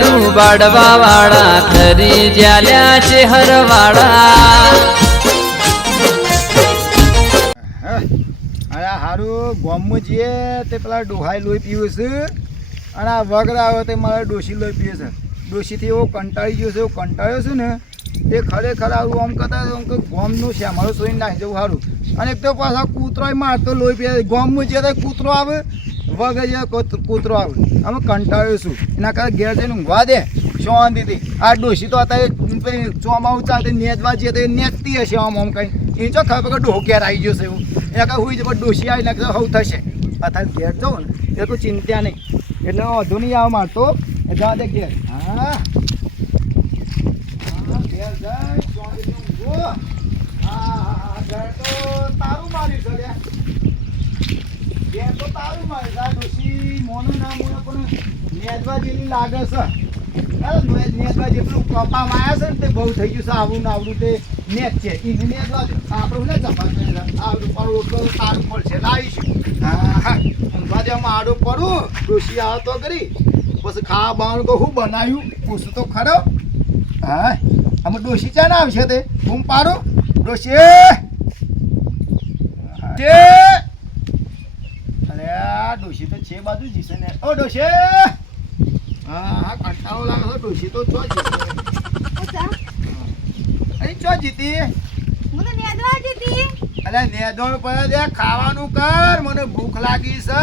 લાડુ બાડવા વાળા ખરી જ્યાલ્યા છે હરવાળા તે પેલા ડોહાઈ લોહી પીવું છે અને આ વગર આવે તે મારા ડોશી લોહી છે. ડોશીથી એવો કંટાળી ગયો છે, એવો કંટાળ્યો છે ને, તે ખરેખર આમ કરતા ગોમનું છે, અમારું સોઈને નાખી જવું સારું અને એક તો પાછા કૂતરો મારતો લોહી પીવે ગોમમાં જઈએ તો કૂતરો આવે વગર જે કૂતરો આવે. અમે કંટાળ્યું એના કારણે ઘેર જઈને ઊંઘવા દે. શાંતિથી આ ડોસી તો અત્યારે પેલી ચોમાવું ચાલતી નેચવા જઈએ તો એ નેચતી હશે આમ આમ કંઈ. એ ચો ખબર કે ડોહો ઘેર આવી જશે એવું. એના કાંઈ હોય જ પણ ડોશી આવી નાખે હવું થશે. અત્યારે ઘેર જવું ને એ કોઈ ચિંતા નહીં. એટલે વાંધો નહીં આવવા મારતો એ જા દે ઘેર. હા. ઘેર હા, હા, તારું માર્યું છે. ઘેર તો તારું છે. ડોશી મોનું ના મોનું પણ નેજવા જેવી લાગે છે. નેજવા જેટલું કપા આવ્યા છે ને તે બહુ થઈ ગયું છે. આવું ને આવડું તે નેજ છે. એને દે ને જપા આવડું પણ ઓટલો તારું પડશે લાવીશું. હા હા. આમાં આડું પડું. ડોશી આવે તો કરી પછી ખાવા બાવાનું તો હું બનાવ્યું? પૂછું તો ખરો. હા. અમે ડોશી ચા ના આવશે તે? હું પાડો. ડોશી આ ડોશી તો છે બાજુ જીશે ને. ઓ ડોશે! હા કંટાળો લાગે છે. ડોશી તો ચો જીતે. અરે ચો જીતી. અરે નેદોણ પર દે ખાવાનું કર. મને ભૂખ લાગી છે.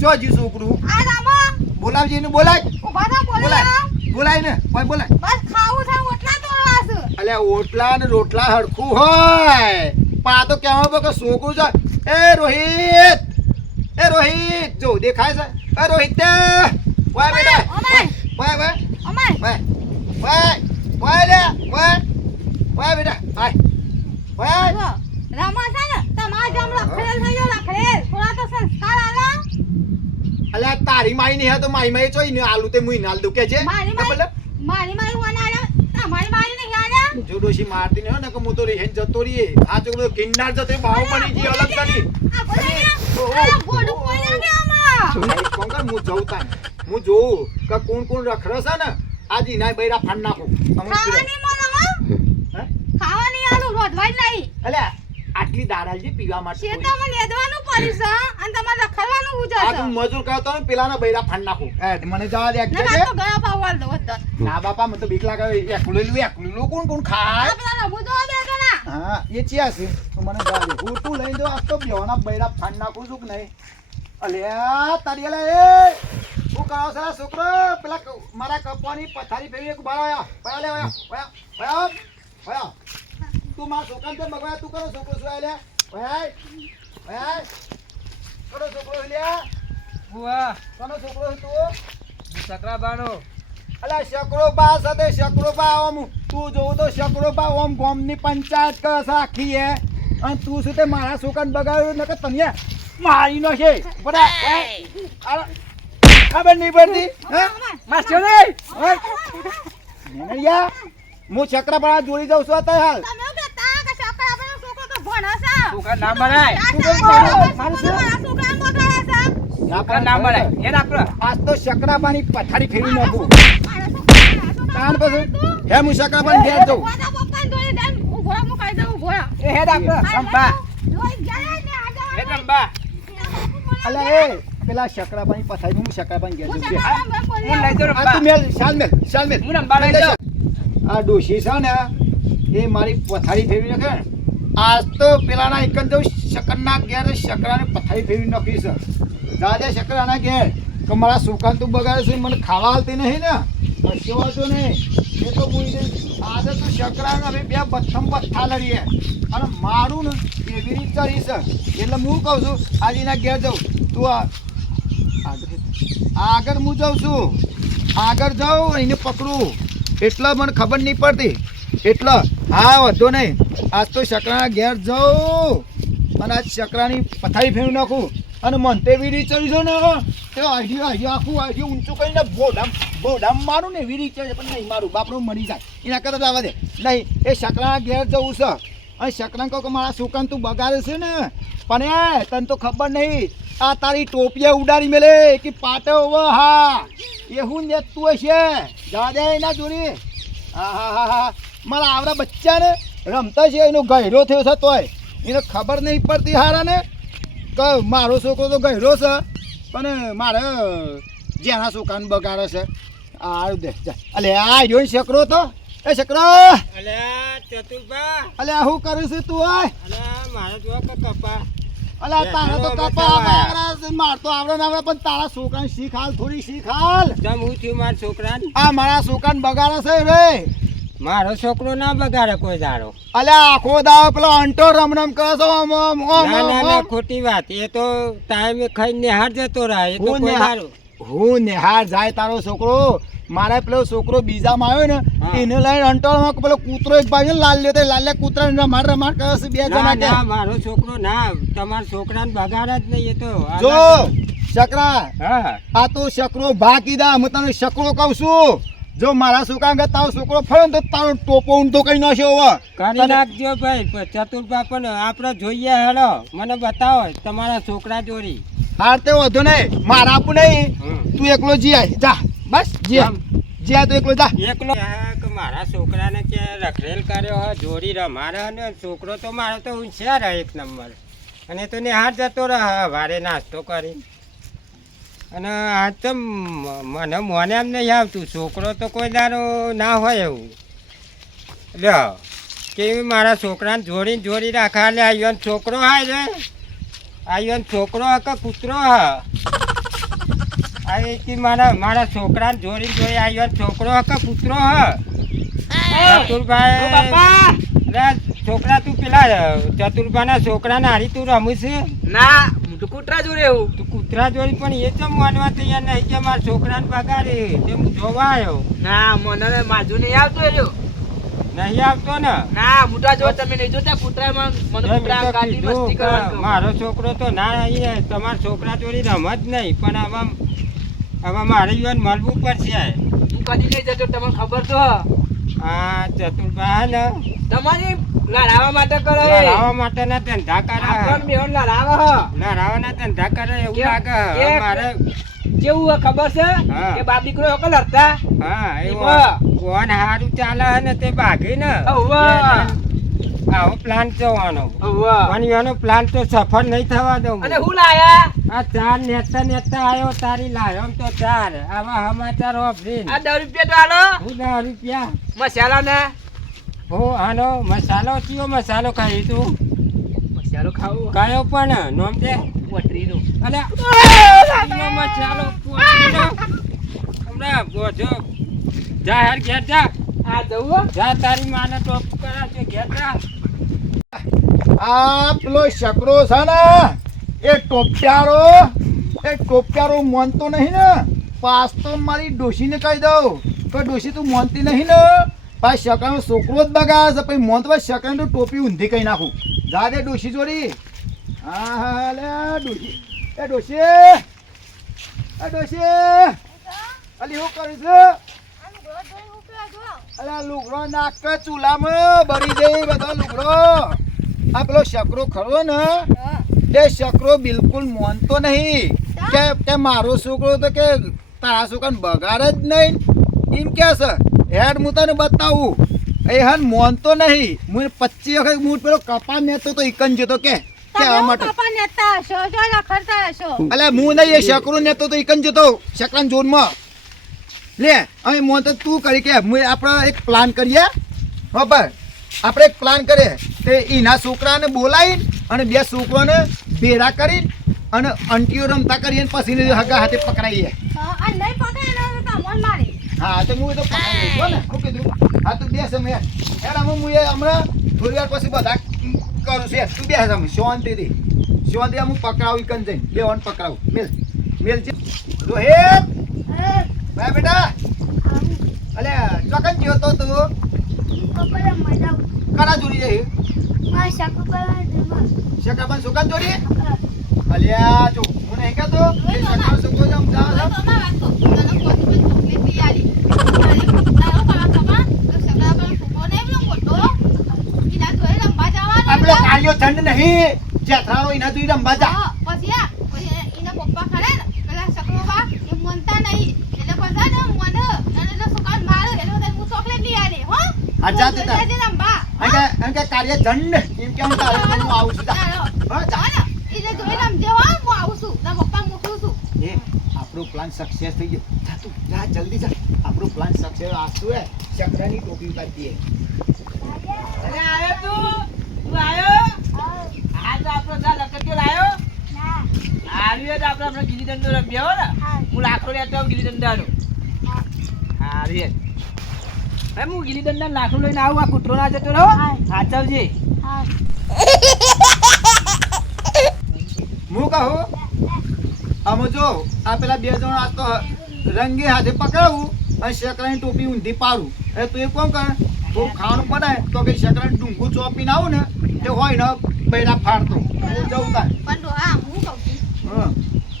ચો જી છોકરું. બોલાવજી ને બોલાય. બોલાય. બોલાય. ને. કોઈ બોલાય. અલ્યા ઓટલા ને રોટલા હરખું હોય. પણ આ તો કહેવા પર કે છોકરું છે. એ રોહિત એ રોહિત. જો દેખાય છે? એ રોહિત. તે વાય બેટા. વાય વાય. વાય. વાય. વાય લે વાય. વાય બેટા. વાય. વાય અલ્યા તારી માઈ નહીં હે તો માઈ માઈ ચોઈ ને આલુ તે મુઈ નાલ દઉં કે છે? મારી મારી બોલે, મારી જો ડોશી મારતી ને ને કે હું તો રહેન જતો રહીએ. આ છોકરો કિન્નાર જતો ભાવ બની ગઈ અલગ કરી. કોંકર હું જઉં તાન. હું જોઉં કે કોણ કોણ રખડે છે ને આજ ઇનાય બૈરા ફાડ નાખું. અમુક ફિરે. હે? અલ્યા આટલી દાડાલજી પીવા માટે થોડી. આ તું મજૂર કરતો ને પેલાના બૈરા ફાડ નાખું. એ મને જવા દે કે છે ના બાપા મને તો બીક લાગે. એકલું એકલું કોણ કોણ ખાય? હા એ ચિયા છે. તો મને જવા દે. હું તું લઈ દો આ તો બેવાના બૈરા ફાડ નાખું છું કે નહીં? અલ્યા તારી અલ્યા એ! હું કરો સરા આ છોકરો? પેલા મારા કપવાની પથારી ફેરવી એક બાળા આવ્યા પયા લે ભયા વયા વયા તું મારા છોકરાને તેમ બગડ્યા તું કરો છોકરો શું લે ભાઈ ભાઈ કરો છોકરો લ્યા બુઆ. કોનો છોકરો તું? તું સકરાબાનો અલા શકરો બા સાથે શકરો બા ઓમ. તું જોઉં તો શકરો બા ઓમ ગોમની પંચાયત કરે છે આખી હે? અને તું શું તે મારા છોકરાને બગાડ્યું નકર તને મારી નો છે બરા ખબર નહીં પડતી હે? માસ્ટર ને મેનરિયા હું છકરા પર જોડી જાઉં છું અત્યારે હાલ. છોકરા એ આપડે. આજ તો શકરાબાની પથારી ફેરવી નાખું. તાણ પછી. હે હું શકરાબાને ઘેર જઉં. એ હેડ આપડે. સંભા અલા એ પેલા શકરાબાની પથારી હું શકરાબાને ઘેર જઉં. હું? લઈ જાઉં આ તું મેલ શાલ મેલ શાલ મેલ. હું રંબા લઈ આ ડોશી છે ને એ મારી પથારી ફેરવી નાખે. આજ તો પેલાના એકન જવું શકરના ઘેર શકરાને પથારી ફેરવી નાખી છે. દાદા શકરાના ઘેર કે મારા સુકાન તું બગાડે છે, મને ખાવા હાલતી નહીં ને. કશો નહીં. એ તો બોલી દે, આજે તો શકરાને હવે બે બથમ બથા લડીએ. અને મારું ને એવી રીતે રહી છે. એટલે હું કહું છું આજીના ઘેર જાઉં. તું આગળ હું જાઉં છું. આગળ જાઉં એને પકડું. એટલે મને ખબર નહીં પડતી. એટલે હા, વધો નહીં. આજ તો શકરાના ઘેર જાઉં. અને આજ શકરાની પથારી ફેરવી નાખું. અને મન તે વીરી ચડી છે ને તે આઢી આઢી આખું આઢી ઊંચું કરીને બોડામ બોડામ મારું ને વીરી ચડે પણ નહીં, મારું બાપડું મરી જાય. એના કરતા જવા દે. નહીં, એ શકરાના ઘેર જવું છે. અને શકરાને કહું કે મારા છોકરાને તું બગાડે છે ને. પણ એ, તને તો ખબર નહીં. આ તારી ટોપીએ ઉડાડી મેલે કે પાટે ઓવો હા. એ હું નેતું હશે. જા દે એના જોડી. હા હા હા હા. મારા આવડા બચ્ચાને રમતા છે એનો ગહેરો થયો છે તોય. એને ખબર નહીં પડતી હારાને કે મારો છોકરો તો ગહેરો છે પણ મારે જેના છોકરાને બગાડે છે. આ દે. અલે આ રહ્યો ને શકરો તો. એ શકરો અલ્યા ચતુરભા. અલે હું કરું છું તું આય અલ્યા મારે જો કે કપા. અલે તારા તો કપા બતાવાય. માર તો આવડે ના આવડે પણ તારા છોકરાને શીખ હાલ થોડી શીખ હાલ. જમ હું થયું મારા છોકરાને? આ મારા છોકરાને બગાડે છે રે. મારો છોકરો ના બગાડે કોઈ દાડો. અલે આખો દાડો પેલો અંટો રમ રમ કરે છે ઓમ ઓમ ઓમ ના ના. ખોટી વાત. એ તો ટાઈમે ખાઈ નિહાર જતો રહે. એ તો કોઈ હું નિહાર જાય તારો છોકરો. મારા પેલો છોકરો બીજામાં આવ્યો ને એને લઈને અંટોળમાં પેલો કૂતરો એક બાજુ લાલ લેતો તો લાલે કૂતરા રમાડ રમાડ કરે છે બે જણા કે. મારો છોકરો ના. તમારા છોકરાને બગાડે જ નહીં એ તો જો શકરા હા. આ તો શકરો ભાગીદા હું તને શકરો કહું છું. જો મારા સુકાંગ તારો છોકરો ફર્યો તો તારો ટોપો ઊંધો કઈ નાખ્યો હવે. કરી નાખજો ભાઈ પણ ચતુરબા પણ આપણે જોઈએ હેડો. મને બતાવો તમારા છોકરા જોડી. હાર તે વધુ નહીં. મારા આપું નહીં. તું એકલો જી આય જા. બસ જી. જી આ તો એકલો જા. એકલો? મારા છોકરાને કે રખરેલ કર્યો હોય જોડી રમાડે ને છોકરો તો મારો તો હોશિયાર એક નંબર. અને તો નિહાર જતો રહે. વારે નાસ્તો કરી. અને આ તો મને મને એમ નહીં આવતું. છોકરો તો કોઈ દારો ના હોય એવું. લ્યો કે મારા છોકરાને જોડીને જોડી રાખા લે? આવ્યો છોકરો હા રે. આવ્યો છોકરો હા કે કૂતરો હા? આ મારા મારા છોકરાને જોડીને જોડી આવ્યો છોકરો હા કે કૂતરો હા? ચતુરભાઈ છોકરા તું પેલા ચતુરભાના છોકરાને હારી તું રમું છે ના તો કૂતરા જોડે એવું તું કૂતરા જોડી પણ એ તો માનવા તૈયાર નહીં? કે મારા છોકરાને પગારે તે હું જોવા આવ્યો ના મને માજુ નહીં આવતો રહ્યો. નહીં આવતો ને? ના મોટા જો તમે નહીં જોતા કૂતરા મને કૂતરા કાઢી મસ્તી કરવાનો મારો છોકરો તો ના અહીં તમારા છોકરા જોડી રમત નહીં પણ આમાં આમાં મારે યુવાન મળવું પડશે. હું કદી નહીં જતો તમને ખબર તો. આ ચતુરભાઈ તમારી લડાવવા માટે કરો એ. માટે ના ધંધા કરે આપણ બેહોન લડાવે હ. લડાવવાના ધંધા કરે એવું લાગે મારે કેવું ખબર છે કે બાપ દીકરો એક લડતા હા એ એમાં. કોણ હારું ચાલે ને તે ભાગી ને. આવો પ્લાન તો આનો પણ એનો પ્લાન તો સફળ નહીં થવા દઉં અને હું. લાયા? આ ચાર નેતા નેતા આવ્યો તારી લાયો તો ચાર. આવા સમાચાર ઓફરી આ દસ રૂપિયા તો આલો. હું દસ રૂપિયા. મસાલા ને? હું આનો મસાલો કયો મસાલો ખાઈ તું? મસાલો ખાવું. કયો પણ? નોમ દે. વટરીનું અલે મસાલો પોચીનો? હમણાં બોજો. જા હેર ઘેર જા. આ જવું? જા તારી માને ટોપ કરા છે ઘેર જા. આ પેલો શકરો છે ને એ ટોપિયારો એ ટોપિયારો માનતો નહીં ને? પાસ તો મારી ડોશીને કહી દઉં. કે ડોશી તું માનતી નહીં ને? પાછ શકાનો છોકરો જ બગાડ છે પછી મોન તો શકાને તો ટોપી ઊંધી કહી નાખું. જા દે ડોશી જોડી. હા હા લે ડોશી. એ ડોશી. એ ડોશી. અલી, હું કરીશ? અલા, લુગડો નાખ ચૂલામાં? બળી જઈ બધો લુગડો. આ પેલો શકરો ખરો ને? તે શકરો બિલકુલ માનતો નહીં. કે કે મારો છોકરો તો કે તારા છોકરાને બગાડ જ નહીં. એમ કે છે. હેડ હું તને બતાવું. એ હન માનતો નહીં. હું પચીસ વખત હું પેલો કપા નેતો તો ઈકન જતો કે. અલે હું નહીં એ શકરો નેતો તો ઈકન જતો. શકરાન ઝોનમાં લે અહીં મોન તો તું કરી કે આપણે એક પ્લાન કરીએ. બરાબર આપણે પ્લાન કરીએ તે એના છોકરાને બોલાવીને અને બે છોકરાને ભેરા કરી અને અંટીઓ રમતા કરીએ પછી હગા હાથે પકડાઈએ. હા તો હું તો પકડાઈ ને શું કીધું હા તું બે સમય યાર અમે હું હમણાં થોડી વાર પછી બધા કરું છે તું બે સમય શાંતિથી. શાંતિ હું પકડાવું કન જઈને. બે પકડાવું. મેલ મેલ છે રોહિત! ભાઈ બેટા! અલે ચોકન જ્યો તો તું? કના ચોરી જઈ શકાબન સુકન જોડી અલ્યા જો હું નહીં કહેતો એ શકાબન સુકો જમ જાવ છો પેલો કાળિયો ઝંડ નહીં જેઠાનો એના જોઈ રમવા જા હા, પછી આ, પછી એના પપ્પા ખરા ને, પેલા સકરોબા, એ માનતા નહીં. એટલે પછી ને મને અને એના છોકરાને મારે, એટલે બધા હું ચોકલેટ લઈ આલી, હો? કે એમ કે તારે આવું છું જા. ચાલો. હા, ને, એટલે જોઈ હો, હું આવું છું. ના પપ્પા મોકલું છું. એ આપણો પ્લાન સક્સેસ થઈ ગયો. જા તું. જા જલ્દી જા. આપણો પ્લાન સક્સેસ આસુ હે? ચક્રની ટોપી ઉતારી દઈએ અરે આયો તું? તું આયો? હા. તો આપણો જા લકડીયો લાયો આવ્યો તો આપણે આપણે ગિલી દંડો રમ્યો હો ને. હું. લાકડો લેતો ગિલી ગીલી હા. હારી હે હું ગીલી દંડા લાકડો લઈને આવું આ કૂતરો ના જતો રહો. સાચવજે હું. કહું? આમ જો આ પેલા બે જણ આ તો રંગે હાથે પકડાવું અને શકરાની ટોપી ઊંધી પાડું એ તું એ કોણ કર? તું ખાવાનું બનાય તો કે શકરાની ડુંગું ચોપીને આવું ને તે હોય ને બૈરા ફાડતો. હું. જવું તાર. પણ હા, હું કહું. હા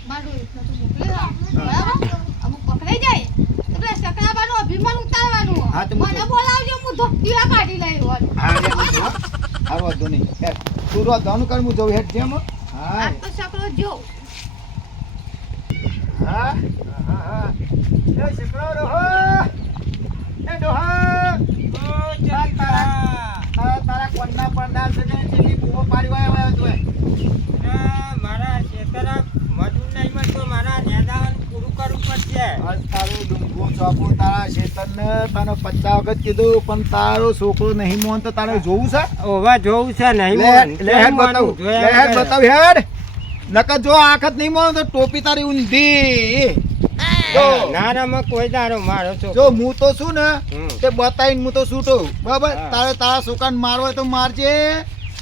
મારું એટલું તો મોકલી દો. બરાબર? અમુક પકડાઈ જાય તો પેલા સકરાબાનું અભિમાન ઉતારવાનું હા, તો મને બોલાવજો હું ધોતીયા કાઢી લઈ હોત. હા રે હું. વાંધો નહીં. તું રોધવાનું કર હું જઉં હેડ જેમ હા. આ તો સકરો જો. હા હા હા એ શકરો રહો એ ડોહા. ઓ ચાલતા આ તારા કોણના પડદા છે ને જેટલી બૂમો પાડી વાય વાય તું આ મારા ખેતર મજૂર નહીં મળતો મારા નેદાવાનું પૂરું કરવું પડશે. તારો ચોપો તારા શેતરને તને પચાસ વખત કીધું પણ તારો છોકરો નહીં મોન તો તારે જોવું છે? ઓવા જોવું છે નહીં મોન. બતાવ જોયા લે હેડ વગર. બતાવ હેડ. નકર જો આખત નહીં મોન તો ટોપી તારી ઊંધી. કોઈ દારો મારો જો હું તો છું ને તે બતાવીને હું તો છૂટો. બરાબર? તારે તારા છોકરાને મારવો તો મારજે.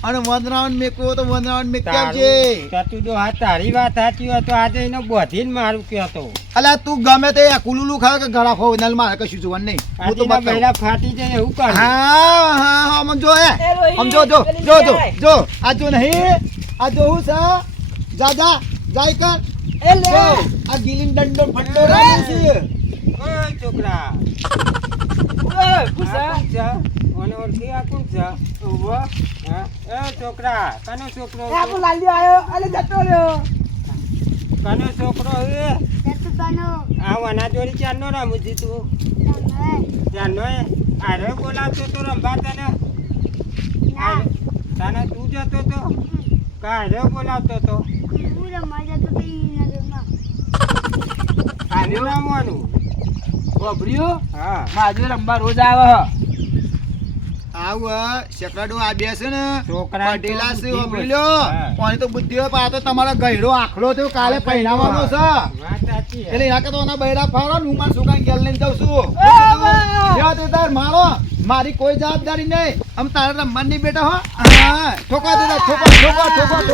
અને વંદરાવન મેકવો તો વંદરાવન મેકી તારું આવજે કતું જો હા તારી વાત સાચી હોય તો આજે એનો બોધીન મારું કહેતો. અલા તું ગમે તે કુલુલું ખાવ કે ગળા ફો નલ મારે કશું જોવાનું નહીં. હું તો આજીના ફાટી જાય એવું કર. હા હા હા આમ જો હે. એ જો જો જો જો જો. આ જો નહીં આ જો હું સા જા જા જાય કર. એ લે. આ ગીલીન દંડો ફટતો રહે છે. ઓય છોકરા. ઓય, આ ઓને ઓળખી આ કોણ છે? ઊભો. એ છોકરા કનો છોકરો એ લાલ્યો આયો અલે જતો રહ્યો. કનો છોકરો એ? આ વના જોડી ચારનો રમું જી તું. ચારનો એ? આરે બોલાવતો તો રંભા તને? તને તું જતો તો? કારે બોલાવતો તો? આનું રમવાનું? ગોભર્યું હા. માજુ રંબા રોજ આવે હ. આવ આ બે છે ને. છોકરા છે તો બુદ્ધિ હોય ગયડો આખલો થયો કાલે પહેરાવાનો છે. એટલે એના કરતા ઓના બૈરા ફાડો હું મારા છોકરાને ગેલ લઈને જાઉં છું. તાર મારો. મારી કોઈ જવાબદારી નહીં. આમ તારા રમવાની બેટા હો. ઠોકા દે ઠોકો ઠોકો ઠોકો ઠોકો ઠોકો